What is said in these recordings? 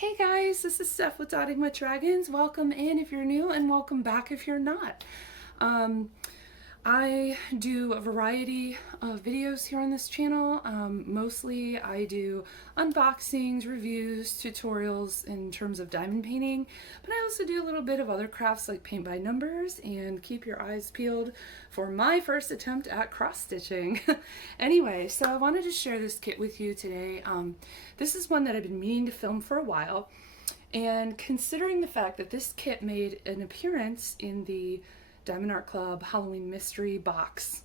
Hey guys, this is Steph with Dotting with Dragons. Welcome in if you're new and welcome back if you're not. Um, I do a variety of videos here on this channel. Mostly I do unboxings, reviews, tutorials in terms of diamond painting, but I also do a little bit of other crafts like paint by numbers, and keep your eyes peeled for my first attempt at cross stitching. Anyway, so I wanted to share this kit with you today. This is one that I've been meaning to film for a while, and considering the fact that this kit made an appearance in the Diamond Art Club Halloween Mystery Box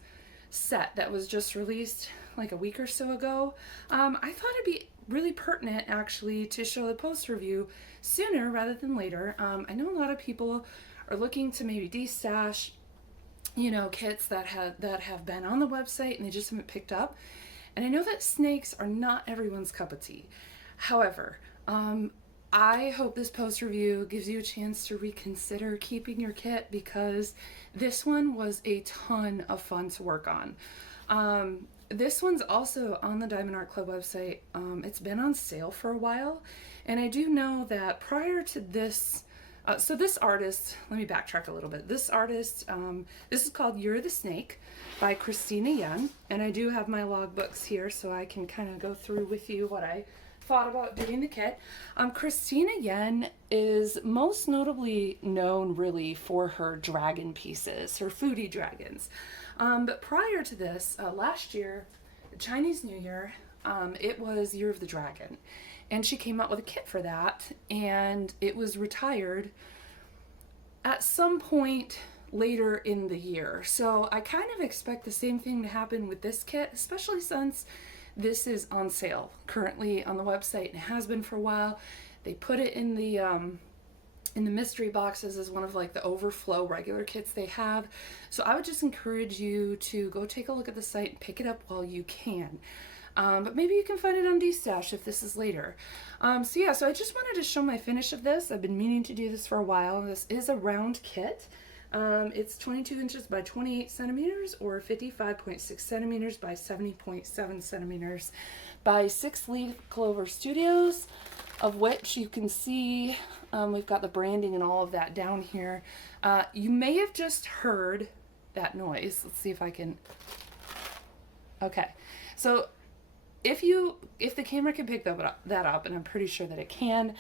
set that was just released like a week or so ago, I thought it'd be really pertinent actually to show the post review sooner rather than later. I know a lot of people are looking to maybe destash, kits that have been on the website and they just haven't picked up. And I know that snakes are not everyone's cup of tea. However, I hope this post review gives you a chance to reconsider keeping your kit, because this one was a ton of fun to work on. This one's also on the Diamond Art Club website. It's been on sale for a while, and I do know that prior to this, so this artist, let me backtrack a little bit. This artist, this is called You're the Snake by Christina Yen, and I do have my logbooks here so I can kind of go through with you what I thought about doing the kit. Christina Yen is most notably known really for her dragon pieces, her foodie dragons. But prior to this, last year, Chinese New Year, it was Year of the Dragon. And she came out with a kit for that, and it was retired at some point later in the year. So I kind of expect the same thing to happen with this kit, especially since this is on sale currently on the website and has been for a while. They put it in the mystery boxes as one of like the overflow regular kits they have. So I would just encourage you to go take a look at the site and pick it up while you can. But maybe you can find it on DStash if this is later. So I just wanted to show my finish of this. I've been meaning to do this for a while. This is a round kit. It's 22 inches by 28 centimeters or 55.6 centimeters by 70.7 centimeters by 6 Leaf Clover Studios, of which you can see we've got the branding and all of that down here. You may have just heard that noise. Let's see if I can. Okay, so if the camera can pick that up, and I'm pretty sure that it can,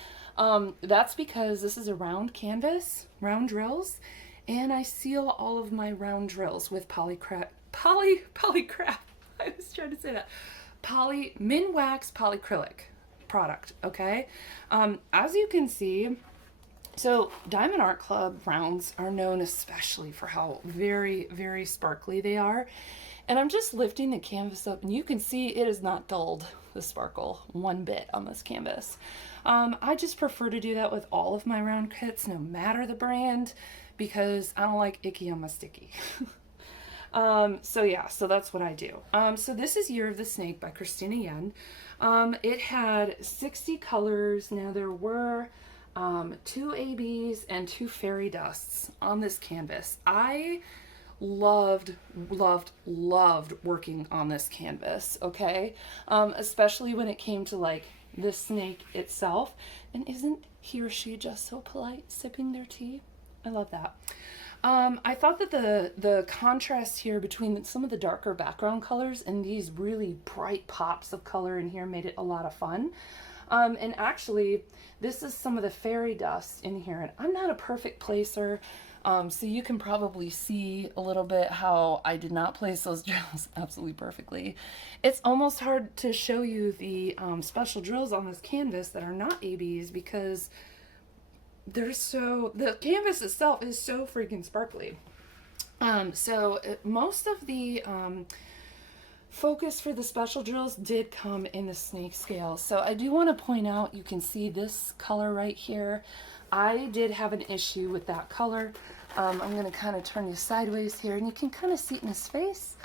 that's because this is a round canvas, round drills. And I seal all of my round drills with polycrap. I was trying to say that. Min-wax polyacrylic product, okay? As you can see, so Diamond Art Club rounds are known especially for how very, very sparkly they are. And I'm just lifting the canvas up, and you can see it is not dulled the sparkle one bit on this canvas. I just prefer to do that with all of my round kits, no matter the brand, because I don't like icky on my sticky. So that's what I do. So this is Year of the Snake by Christina Yen. It had 60 colors. Now there were 2 ABs and 2 fairy dusts on this canvas. I loved working on this canvas, okay? Especially when it came to like the snake itself. And isn't he or she just so polite sipping their tea? I love that. I thought that the contrast here between some of the darker background colors and these really bright pops of color in here made it a lot of fun. And actually, this is some of the fairy dust in here. And I'm not a perfect placer, so you can probably see a little bit how I did not place those drills absolutely perfectly. It's almost hard to show you the special drills on this canvas that are not ABs, because the canvas itself is so freaking sparkly. Most of the focus for the special drills did come in the snake scale. So I do want to point out, you can see this color right here. I did have an issue with that color. I'm going to kind of turn you sideways here, and you can kind of see it in his face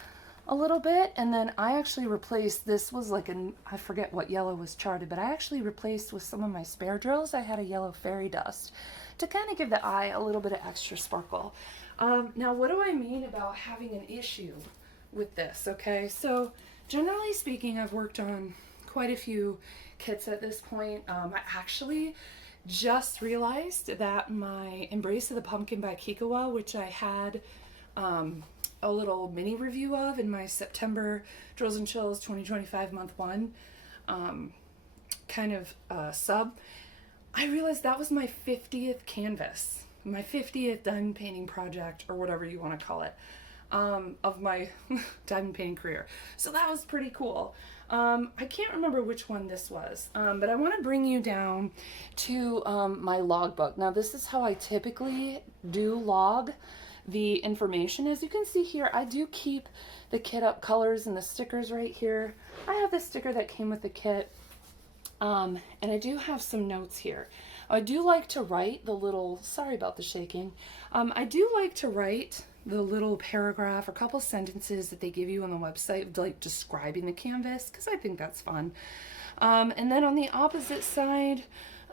a little bit. And then I actually replaced, this was like I forget what yellow was charted, but I actually replaced with some of my spare drills. I had a yellow fairy dust to kind of give the eye a little bit of extra sparkle. Now, what do I mean about having an issue with this? Okay, so generally speaking, I've worked on quite a few kits at this point. I actually just realized that my Embrace of the Pumpkin by Kikoa, which I had a little mini review of in my September Drills and Chills 2025 month one kind of sub, I realized that was my 50th canvas, my 50th diamond painting project, or whatever you want to call it, of my diamond painting career. So that was pretty cool. I can't remember which one this was, but I want to bring you down to my logbook. Now, this is how I typically do log the information. As you can see here, I do keep the kit up colors and the stickers right here. I have the sticker that came with the kit, and I do have some notes here. I do like to write the little, sorry about the shaking, I do like to write the little paragraph or couple sentences that they give you on the website, like describing the canvas, because I think that's fun. And then on the opposite side,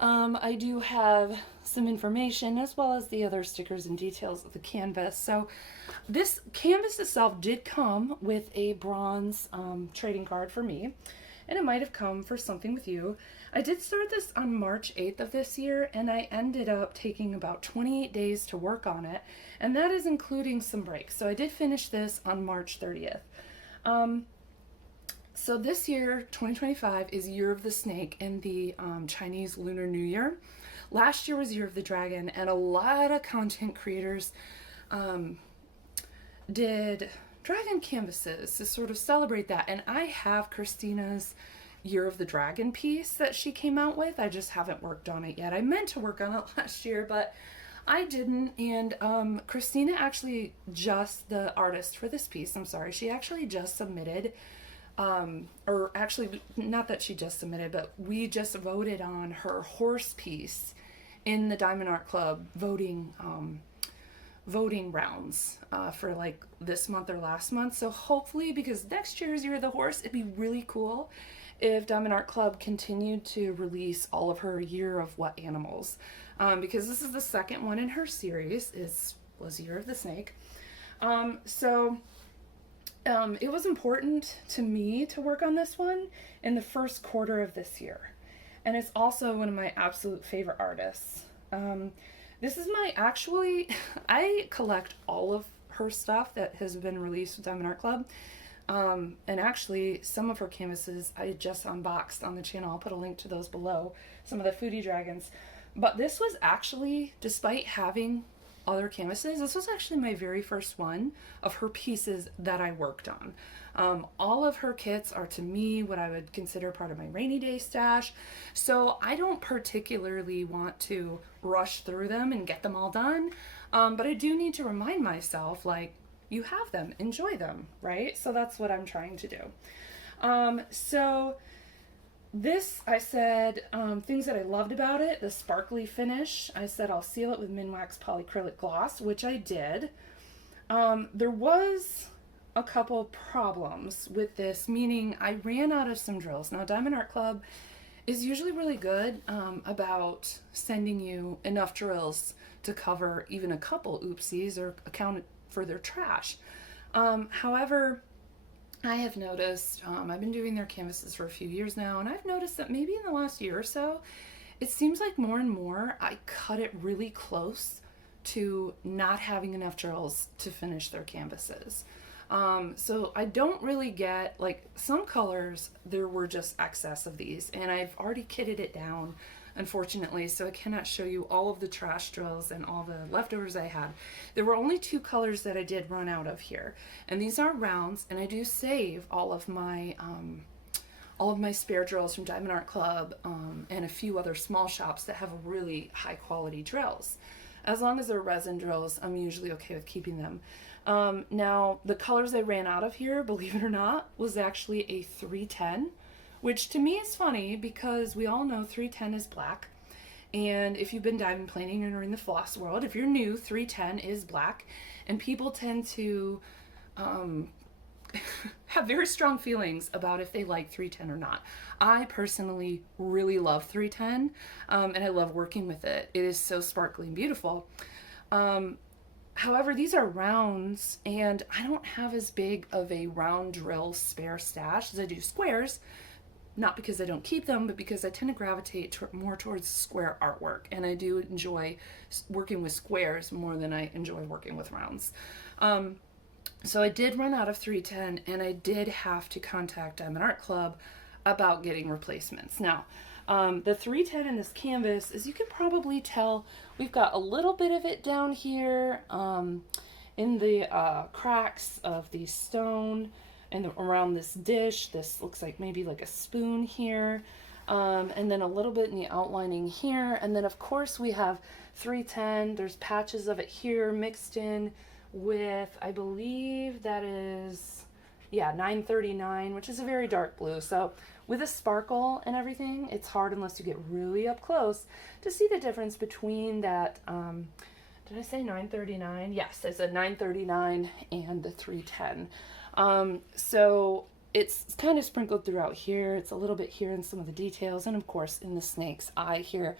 I do have some information as well as the other stickers and details of the canvas. So this canvas itself did come with a bronze trading card for me, and it might have come for something with you. I did start this on March 8th of this year, and I ended up taking about 28 days to work on it, and that is including some breaks. So I did finish this on March 30th. So this year, 2025, is Year of the Snake and the Chinese Lunar New Year. Last year was Year of the Dragon, and a lot of content creators did dragon canvases to sort of celebrate that. And I have Christina's Year of the Dragon piece that she came out with. I just haven't worked on it yet. I meant to work on it last year, but I didn't. And Christina actually just, the artist for this piece, I'm sorry, she actually just submitted, or actually not that she just submitted, but we just voted on her horse piece in the Diamond Art Club voting rounds for like this month or last month. So hopefully, because next year's Year of the Horse, it'd be really cool if Diamond Art Club continued to release all of her Year of What animals, because this is the second one in her series, was Year of the Snake. It was important to me to work on this one in the first quarter of this year, and it's also one of my absolute favorite artists. This is I collect all of her stuff that has been released with Diamond Art Club. And actually, some of her canvases I just unboxed on the channel. I'll put a link to those below, some of the Foodie Dragons. But this was actually, despite having other canvases, this was actually my very first one of her pieces that I worked on. All of her kits are, to me, what I would consider part of my rainy day stash. So I don't particularly want to rush through them and get them all done. But I do need to remind myself, like, you have them, enjoy them, right? So that's what I'm trying to do. So this, I said, things that I loved about it, the sparkly finish. I said I'll seal it with Minwax polyacrylic gloss, which I did. There was a couple problems with this, meaning I ran out of some drills. Now, Diamond Art Club is usually really good about sending you enough drills to cover even a couple oopsies or account for their trash. However, I have noticed, I've been doing their canvases for a few years now, and I've noticed that maybe in the last year or so, it seems like more and more I cut it really close to not having enough drills to finish their canvases. So I don't really get, like, some colors, there were just excess of these, and I've already kitted it down, unfortunately, so I cannot show you all of the trash drills and all the leftovers I had. There were only 2 colors that I did run out of here, and these are rounds, and I do save all of my spare drills from Diamond Art Club and a few other small shops that have really high quality drills. As long as they're resin drills, I'm usually okay with keeping them. Now, the colors I ran out of here, believe it or not, was actually a 310, which to me is funny because we all know 310 is black. And if you've been diamond planing and are in the floss world, if you're new, 310 is black. And people tend to have very strong feelings about if they like 310 or not. I personally really love 310, and I love working with it. It is so sparkly and beautiful. However, these are rounds, and I don't have as big of a round drill spare stash as I do squares, not because I don't keep them, but because I tend to gravitate more towards square artwork, and I do enjoy working with squares more than I enjoy working with rounds. So I did run out of 310, and I did have to contact Diamond Art Club about getting replacements. Now, the 310 in this canvas, as you can probably tell, we've got a little bit of it down here in the cracks of the stone and around this dish. This looks like maybe like a spoon here, and then a little bit in the outlining here. And then of course we have 310. There's patches of it here mixed in with, I believe that is, yeah, 939, which is a very dark blue. So with a sparkle and everything, it's hard unless you get really up close to see the difference between that. Did I say 939? Yes, it's a 939 and the 310. So it's kind of sprinkled throughout here. It's a little bit here in some of the details, and of course in the snake's eye here.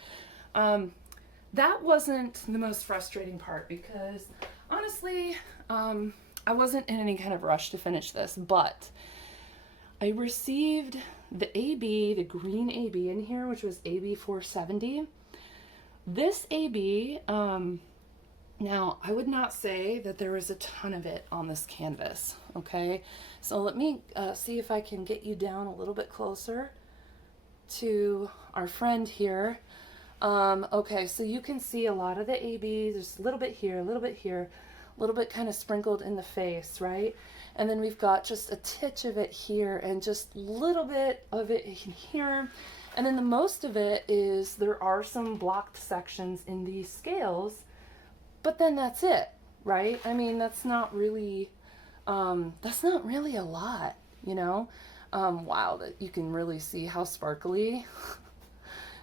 That wasn't the most frustrating part because honestly, I wasn't in any kind of rush to finish this, but I received the AB, the green AB in here, which was AB 470. This AB, now I would not say that there was a ton of it on this canvas, okay? So let me see if I can get you down a little bit closer to our friend here. Okay, so you can see a lot of the AB. There's a little bit here, a little bit here, a little bit kind of sprinkled in the face, right? And then we've got just a titch of it here and just a little bit of it in here. And then the most of it is there are some blocked sections in these scales, but then that's it, right? I mean, that's not really a lot, you know? Wow, that you can really see how sparkly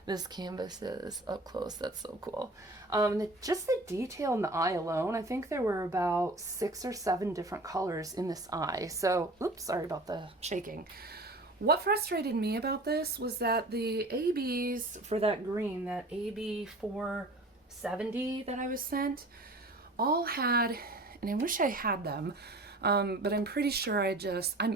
this canvas is up close. That's so cool. Just the detail in the eye alone, I think there were about 6 or 7 different colors in this eye. So, oops, sorry about the shaking. What frustrated me about this was that the ABs for that green, that AB 470 that I was sent, all had, and I wish I had them, but I'm pretty sure I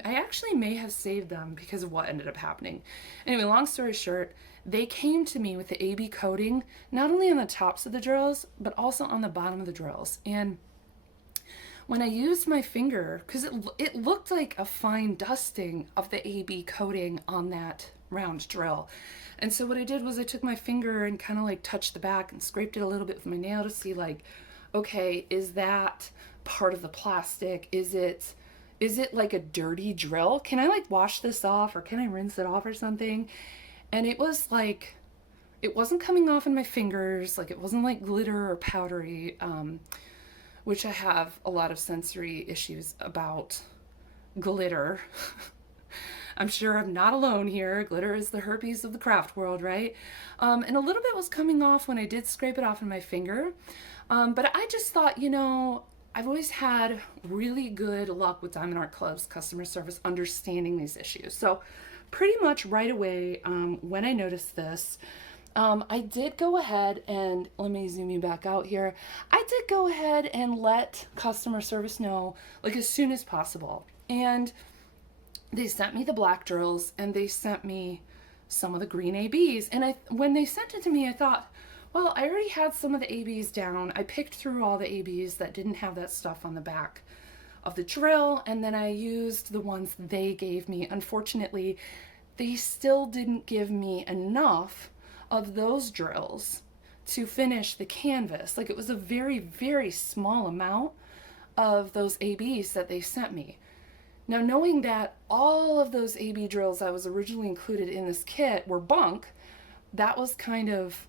actually may have saved them because of what ended up happening. Anyway, long story short, they came to me with the AB coating, not only on the tops of the drills, but also on the bottom of the drills. And when I used my finger, because it looked like a fine dusting of the AB coating on that round drill. And so what I did was I took my finger and kind of like touched the back and scraped it a little bit with my nail to see like, okay, is that part of the plastic? Is it like a dirty drill? Can I like wash this off, or can I rinse it off or something? And it was like, it wasn't coming off in my fingers. Like it wasn't like glitter or powdery, which I have a lot of sensory issues about glitter. I'm sure I'm not alone here. Glitter is the herpes of the craft world, right? And a little bit was coming off when I did scrape it off in my finger. But I just thought, you know, I've always had really good luck with Diamond Art Club's customer service understanding these issues. So pretty much right away, when I noticed this, I did go ahead and, let me zoom you back out here. I did go ahead and let customer service know, like, as soon as possible. And they sent me the black drills and they sent me some of the green ABs. And when they sent it to me, I thought, well, I already had some of the ABs down. I picked through all the ABs that didn't have that stuff on the back of the drill, and then I used the ones they gave me. Unfortunately, they still didn't give me enough of those drills to finish the canvas. Like, it was a very, very small amount of those ABs that they sent me. Now, knowing that all of those AB drills that was originally included in this kit were bunk, that was kind of,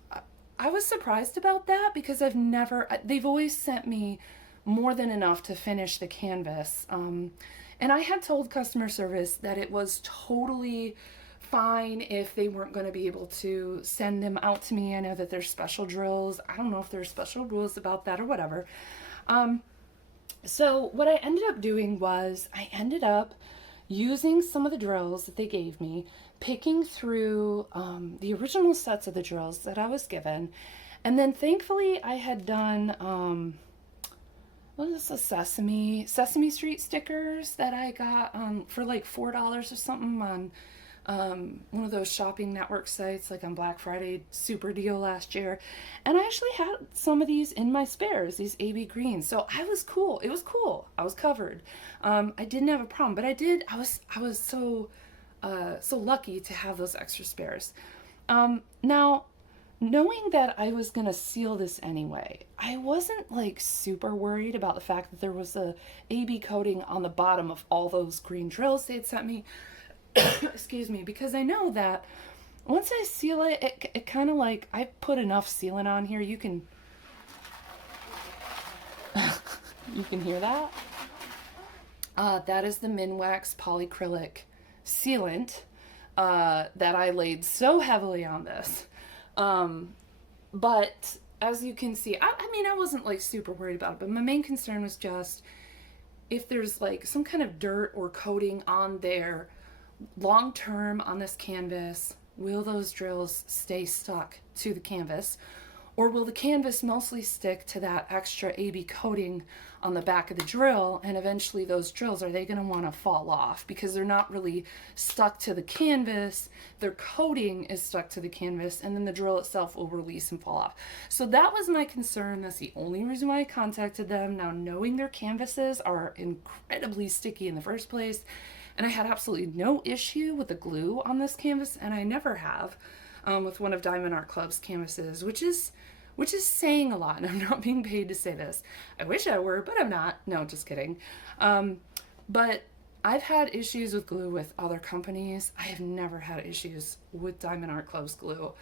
I was surprised about that because they've always sent me more than enough to finish the canvas. And I had told customer service that it was totally fine if they weren't going to be able to send them out to me. I know that there's special drills. I don't know if there's special rules about that or whatever. So what I ended up doing was I ended up using some of the drills that they gave me, picking through the original sets of the drills that I was given. And then thankfully I had done, what is this, Sesame Street stickers that I got for like $4 or something on one of those shopping network sites, like on Black Friday super deal last year, and I actually had some of these in my spares, these AB greens. So I was cool. It was cool. I was covered. I didn't have a problem, but I was so lucky to have those extra spares. Now, knowing that I was gonna seal this anyway, I wasn't like super worried about the fact that there was a AB coating on the bottom of all those green drills they had sent me. Excuse me, because I know that once I seal it, it kind of like, I put enough sealant on here. You can you can hear that. That is the Minwax polyacrylic sealant that I laid so heavily on this. But as you can see, I mean, I wasn't like super worried about it, but my main concern was just if there's like some kind of dirt or coating on there long term on this canvas, will those drills stay stuck to the canvas, or will the canvas mostly stick to that extra AB coating on the back of the drill, and eventually those drills, are they going to want to fall off because they're not really stuck to the canvas, their coating is stuck to the canvas, and then the drill itself will release and fall off. So that was my concern. That's the only reason why I contacted them. Now, knowing their canvases are incredibly sticky in the first place, and I had absolutely no issue with the glue on this canvas, and I never have with one of Diamond Art Club's canvases, which is saying a lot, and I'm not being paid to say this. I wish I were, but I'm not. No, just kidding. But I've had issues with glue with other companies. I have never had issues with Diamond Art Club's glue.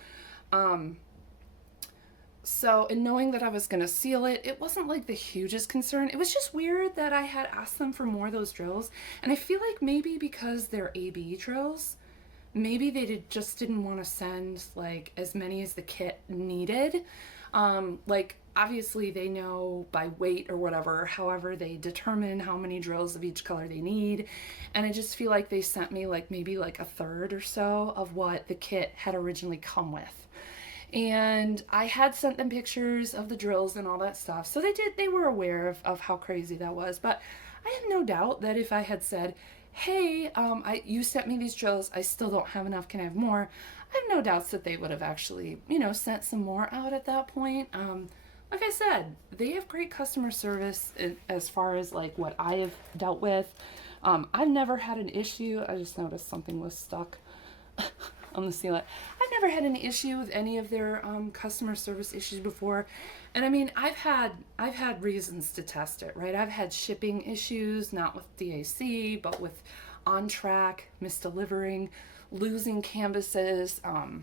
So, in knowing that I was going to seal it, it wasn't like the hugest concern. It was just weird that I had asked them for more of those drills. And I feel like maybe because they're AB drills, maybe they just didn't want to send like as many as the kit needed. Like obviously they know by weight or whatever, however they determine how many drills of each color they need. And I just feel like they sent me like maybe like a third or so of what the kit had originally come with. And I had sent them pictures of the drills and all that stuff. So they were aware of how crazy that was. But I have no doubt that if I had said, hey, you sent me these drills, I still don't have enough, can I have more? I have no doubts that they would have actually, sent some more out at that point. Like I said, they have great customer service as far as like what I have dealt with. I've never had an issue. I just noticed something was stuck on the sealant. I've never had an issue with any of their customer service issues before. And I mean, I've had reasons to test it, right? I've had shipping issues, not with DAC, but with on track, misdelivering, losing canvases. I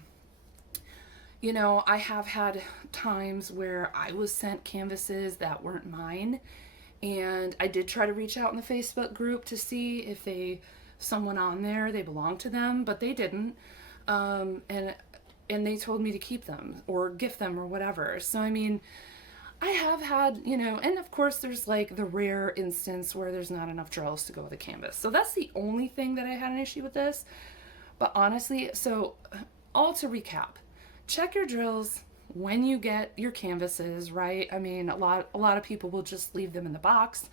have had times where I was sent canvases that weren't mine. And I did try to reach out in the Facebook group to see if someone on there, they belonged to them, but they didn't. And they told me to keep them or gift them or whatever. So, I mean, I have had, and of course there's like the rare instance where there's not enough drills to go with the canvas. So that's the only thing that I had an issue with this. But honestly, so all to recap, check your drills when you get your canvases, right? I mean, a lot of people will just leave them in the box.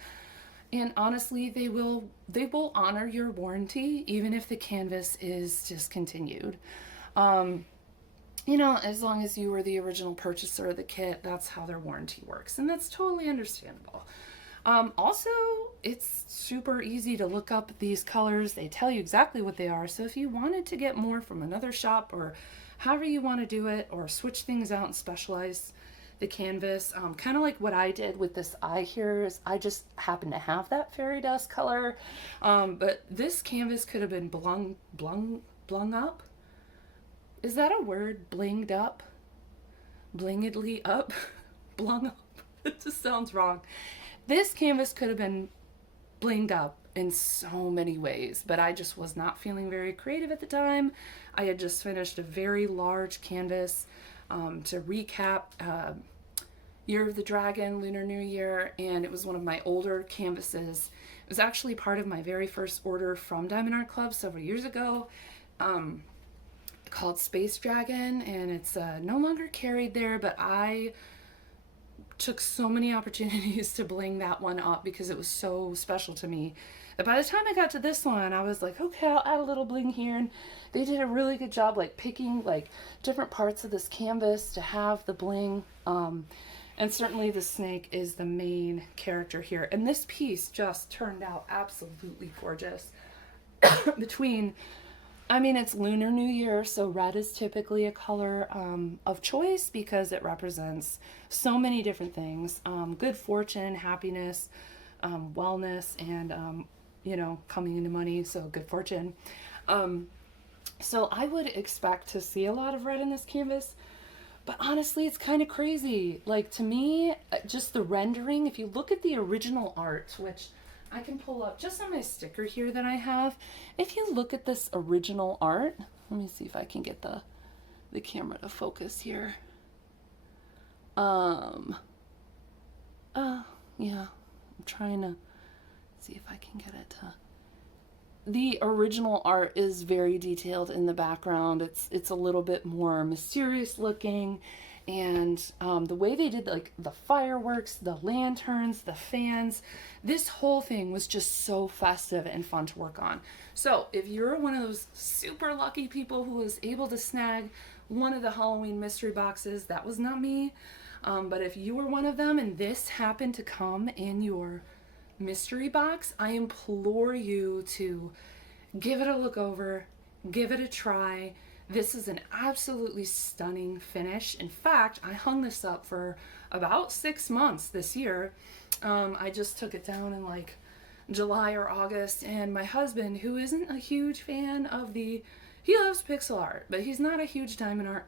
And honestly, they will honor your warranty even if the canvas is discontinued. As long as you were the original purchaser of the kit, that's how their warranty works. And that's totally understandable. Also, it's super easy to look up these colors. They tell you exactly what they are. So if you wanted to get more from another shop or however you want to do it, or switch things out and specialize the canvas, kind of like what I did with this eye here, is I just happen to have that fairy dust color. But this canvas could have been blung up. Is that a word? Blinged up? Blingedly up? Blung up? It just sounds wrong. This canvas could have been blinged up in so many ways, but I just was not feeling very creative at the time. I had just finished a very large canvas to recap Year of the Dragon, Lunar New Year, and it was one of my older canvases. It was actually part of my very first order from Diamond Art Club several years ago, called Space Dragon, and it's no longer carried there, but I took so many opportunities to bling that one up because it was so special to me. But by the time I got to this one, I was like, okay, I'll add a little bling here. And they did a really good job, like picking like different parts of this canvas to have the bling. And certainly the snake is the main character here. And this piece just turned out absolutely gorgeous. Between, I mean, it's Lunar New Year, so red is typically a color of choice because it represents so many different things. Good fortune, happiness, wellness, and, you know, coming into money, so good fortune. So I would expect to see a lot of red in this canvas, but honestly, it's kind of crazy. Like, to me, just the rendering, if you look at the original art, which I can pull up just on my sticker here that I have. If you look at this original art, let me see if I can get the camera to focus here. Yeah, I'm trying to see if I can get it to. The original art is very detailed in the background. It's a little bit more mysterious looking, and the way they did like the fireworks, the lanterns, the fans, this whole thing was just so festive and fun to work on. So if you're one of those super lucky people who was able to snag one of the Halloween mystery boxes, that was not me, but if you were one of them and this happened to come in your mystery box, I implore you to give it a look over, give it a try. This is an absolutely stunning finish. In fact, I hung this up for about 6 months this year. I just took it down in like July or August, and my husband, who isn't a huge fan of he loves pixel art, but he's not a huge diamond art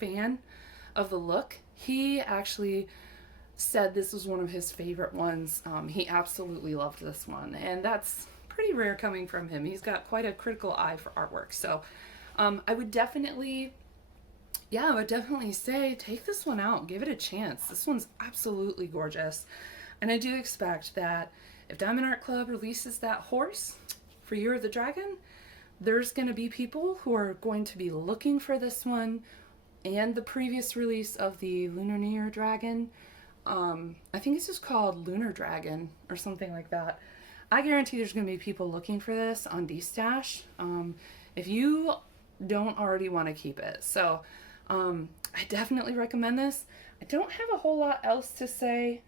fan of the look. He actually said this was one of his favorite ones. He absolutely loved this one, and that's pretty rare coming from him. He's got quite a critical eye for artwork. So I would definitely say take this one out, give it a chance. This one's absolutely gorgeous. And I do expect that if Diamond Art Club releases that horse for Year of the Dragon, there's going to be people who are going to be looking for this one and the previous release of the Lunar New Year Dragon. I think it's just called Lunar Dragon or something like that. I guarantee there's going to be people looking for this on D-Stash if you don't already want to keep it. So I definitely recommend this. I don't have a whole lot else to say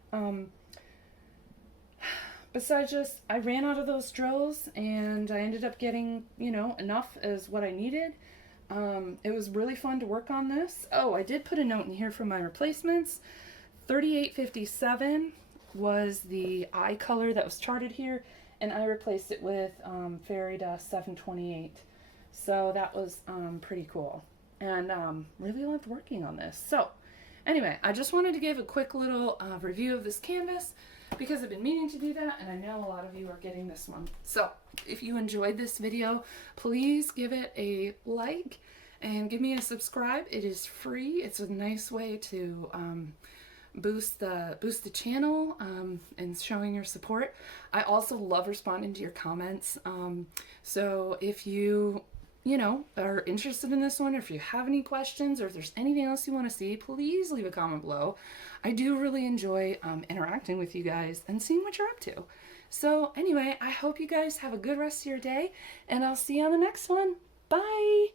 besides just I ran out of those drills and I ended up getting, you know, enough as what I needed. It was really fun to work on this. Oh, I did put a note in here for my replacements. 3857 was the eye color that was charted here, and I replaced it with Fairy Dust 728. So that was pretty cool, and really loved working on this. So anyway, I just wanted to give a quick little review of this canvas because I've been meaning to do that, and I know a lot of you are getting this one. So if you enjoyed this video, please give it a like and give me a subscribe. It is free. It's a nice way to boost the channel and showing your support. I also love responding to your comments. So if you are interested in this one, or if you have any questions, or if there's anything else you want to see, please leave a comment below. I do really enjoy interacting with you guys and seeing what you're up to. So anyway, I hope you guys have a good rest of your day, and I'll see you on the next one. Bye!